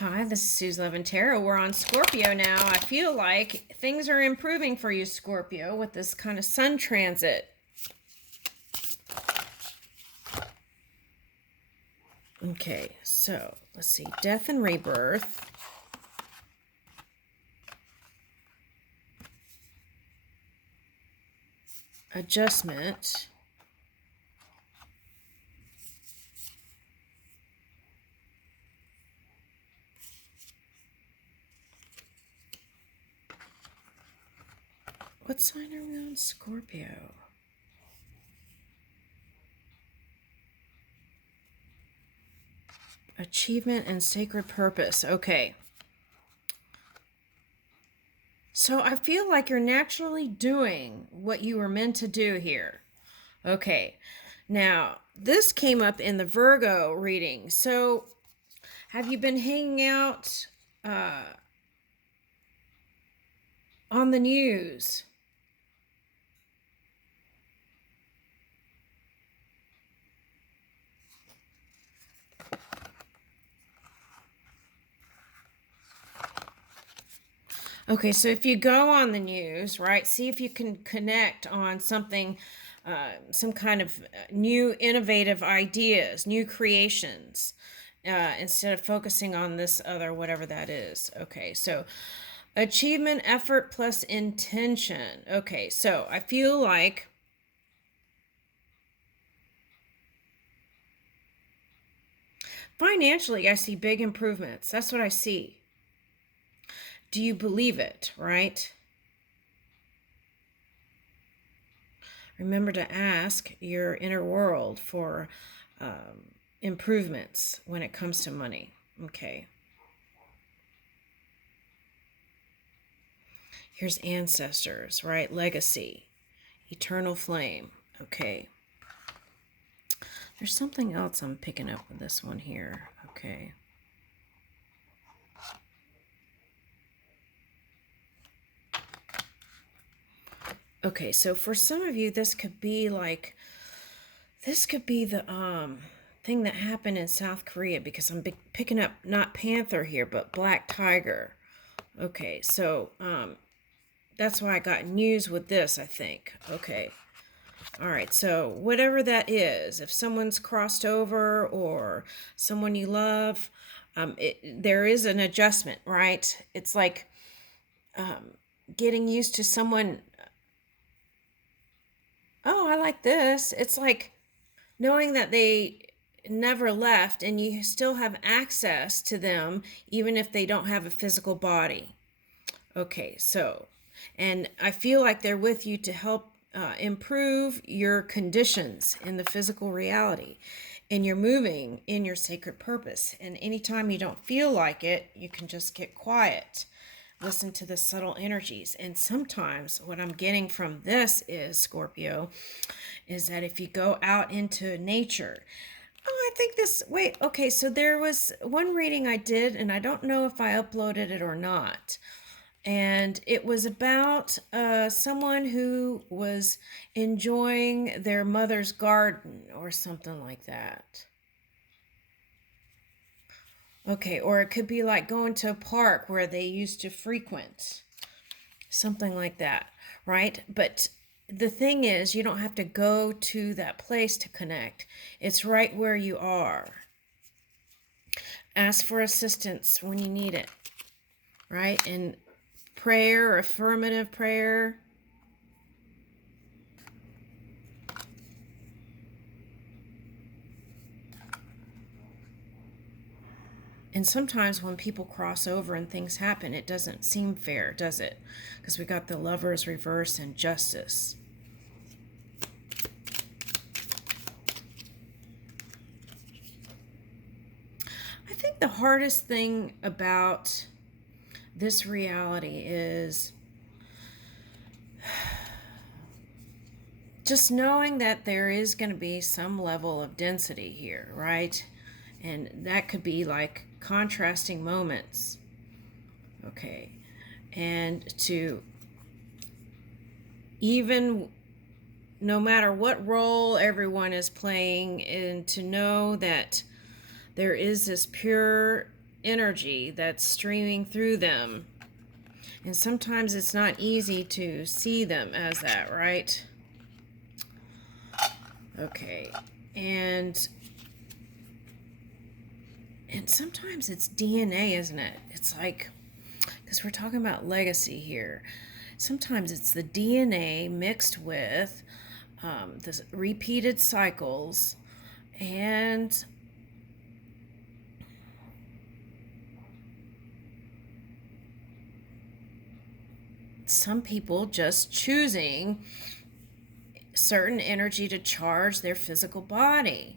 Hi, this is Suze Levin Tarot. We're on Scorpio now. I feel like things are improving for you, Scorpio, with this kind of sun transit. Okay, so let's see. Death and rebirth. Adjustment. What sign are we on? Scorpio. Achievement and sacred purpose. Okay. So I feel like you're naturally doing what you were meant to do here. Okay. Now, this came up in the Virgo reading. So have you been hanging out on the news? Okay, so if you go on the news, right, see if you can connect on something, some kind of new innovative ideas, new creations, instead of focusing on this other, whatever that is. Okay, so achievement, effort plus intention. Okay, so I feel like financially, I see big improvements. That's what I see. Do you believe it, right? Remember to ask your inner world for improvements when it comes to money. Okay. Here's ancestors, right? Legacy, eternal flame. Okay. There's something else I'm picking up with this one here. Okay. Okay, so for some of you, this could be the thing that happened in South Korea, because I'm picking up not panther here, but black tiger. Okay, so that's why I got news with this, I think. Okay. All right, so whatever that is, if someone's crossed over or someone you love, there is an adjustment, right? It's like getting used to someone. Oh, I like this. It's like knowing that they never left and you still have access to them even if they don't have a physical body. Okay, so, and I feel like they're with you to help improve your conditions in the physical reality. And you're moving in your sacred purpose. And anytime you don't feel like it, you can just get quiet. Listen to the subtle energies. And sometimes what I'm getting from this is, Scorpio, is that if you go out into nature, oh, I think this, wait, okay, so there was one reading I did, and I don't know if I uploaded it or not. And it was about someone who was enjoying their mother's garden or something like that. Okay, or it could be like going to a park where they used to frequent, something like that, right? But the thing is, you don't have to go to that place to connect. It's right where you are. Ask for assistance when you need it, right? And prayer, affirmative prayer. And sometimes when people cross over and things happen, it doesn't seem fair, does it? Because we got the Lovers reverse and Justice. I think the hardest thing about this reality is just knowing that there is going to be some level of density here, right? And that could be like contrasting moments. Okay. And to even, no matter what role everyone is playing, and to know that there is this pure energy that's streaming through them. And sometimes it's not easy to see them as that, right? Okay. And sometimes it's DNA, isn't it? It's like, because we're talking about legacy here. Sometimes it's the DNA mixed with the repeated cycles, and some people just choosing certain energy to charge their physical body.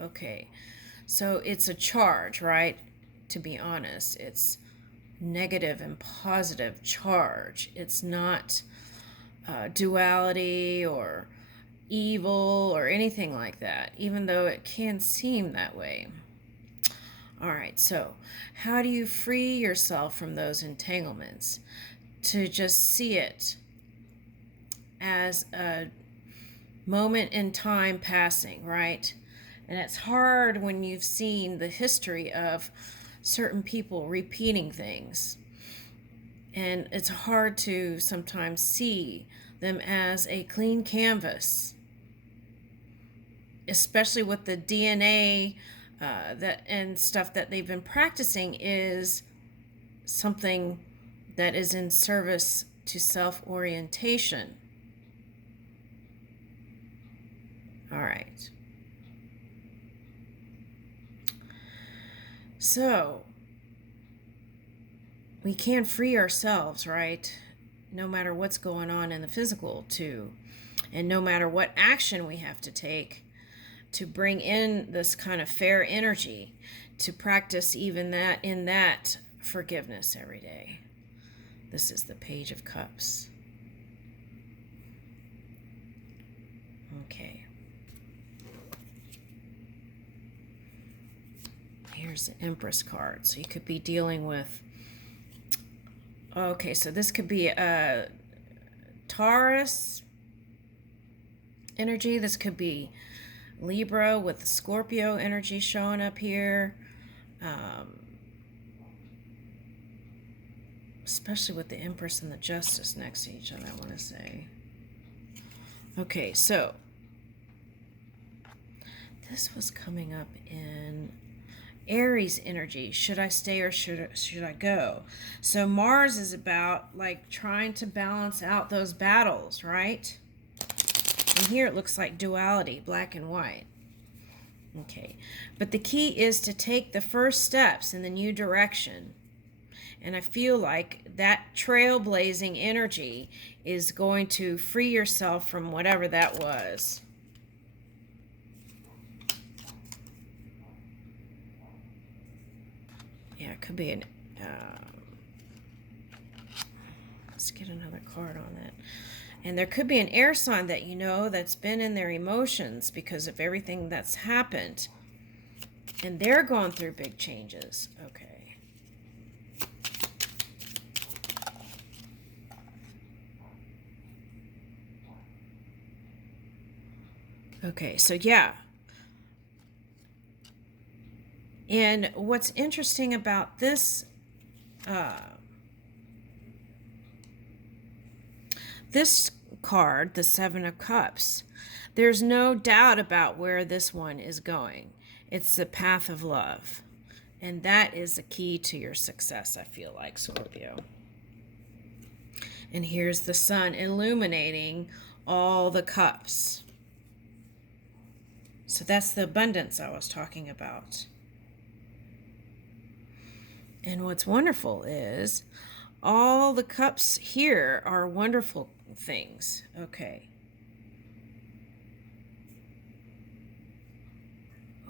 Okay, so it's a charge, right? To be honest, it's negative and positive charge. It's not duality or evil or anything like that, even though it can seem that way. All right, so how do you free yourself from those entanglements? To just see it as a moment in time passing, right? And it's hard when you've seen the history of certain people repeating things. And it's hard to sometimes see them as a clean canvas, especially with the DNA that and stuff that they've been practicing is something that is in service to self-orientation. All right. So, we can free ourselves, right? No matter what's going on in the physical, too. And no matter what action we have to take to bring in this kind of fair energy, to practice even that in that forgiveness every day. This is the Page of Cups. Okay. Here's the Empress card. So you could be dealing with, okay, so this could be a Taurus energy. This could be Libra with the Scorpio energy showing up here. Especially with the Empress and the Justice next to each other, I want to say. Okay, so this was coming up in Aries energy. Should I stay or should I go? So Mars is about like trying to balance out those battles, right? And here it looks like duality, black and white. Okay, but the key is to take the first steps in the new direction. And I feel like that trailblazing energy is going to free yourself from whatever that was. Yeah, it could be an... let's get another card on that. And there could be an air sign that you know that's been in their emotions because of everything that's happened. And they're going through big changes. Okay. Okay, so yeah. And what's interesting about this this card, the Seven of Cups, there's no doubt about where this one is going. It's the path of love. And that is the key to your success, I feel like, Scorpio. And here's the sun illuminating all the cups. So that's the abundance I was talking about. And what's wonderful is all the cups here are wonderful things. Okay.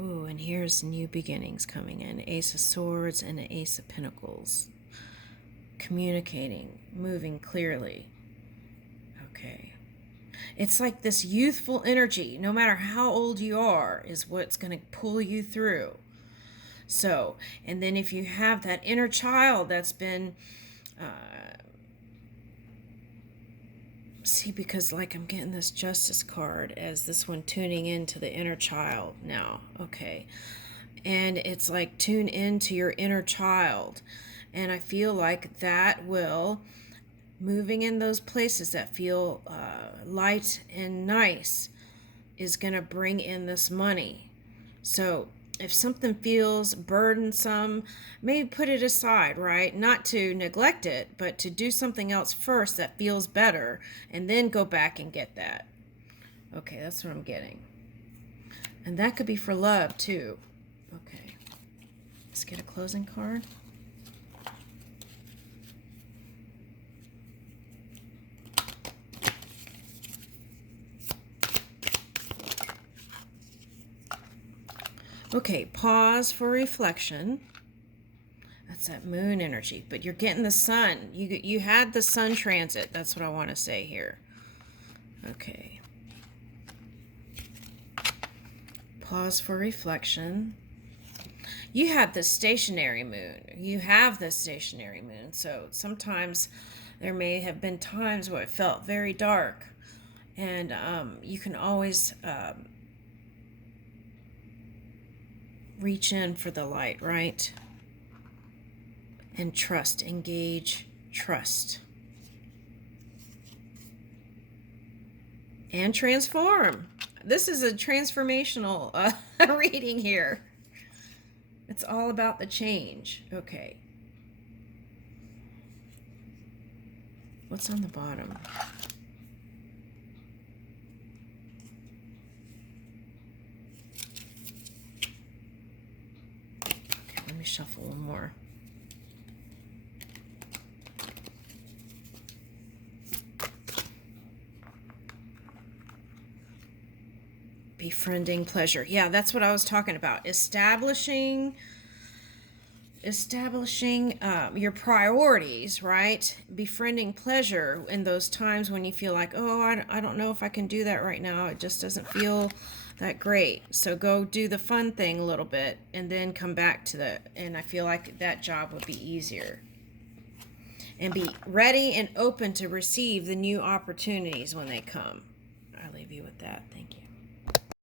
Oh, and here's new beginnings coming in. Ace of Swords and the Ace of Pentacles. Communicating, moving clearly. Okay. It's like this youthful energy, no matter how old you are, is what's going to pull you through. So, and then if you have that inner child that's been, see, because like I'm getting this Justice card as this one tuning into the inner child now. Okay. And it's like tune into your inner child. And I feel like that will, moving in those places that feel light and nice, is going to bring in this money. So if something feels burdensome, maybe put it aside, right? Not to neglect it, but to do something else first that feels better, and then go back and get that. Okay, that's what I'm getting. And that could be for love too. Okay, let's get a closing card. Okay, pause for reflection. That's that moon energy, but you're getting the sun. You had the sun transit. That's what I want to say here. Okay. Pause for reflection. You have the stationary moon. You have the stationary moon. So sometimes there may have been times where it felt very dark, and you can always reach in for the light, right? And trust, engage, trust. And transform. This is a transformational reading here. It's all about the change. Okay. What's on the bottom? Okay, let me shuffle one more. Befriending pleasure. Yeah, that's what I was talking about. Establishing your priorities, right? Befriending pleasure in those times when you feel like, oh, I don't know if I can do that right now. It just doesn't feel that great. So go do the fun thing a little bit and then come back to and I feel like that job would be easier. And be ready and open to receive the new opportunities when they come. I'll leave you with that. Thank you.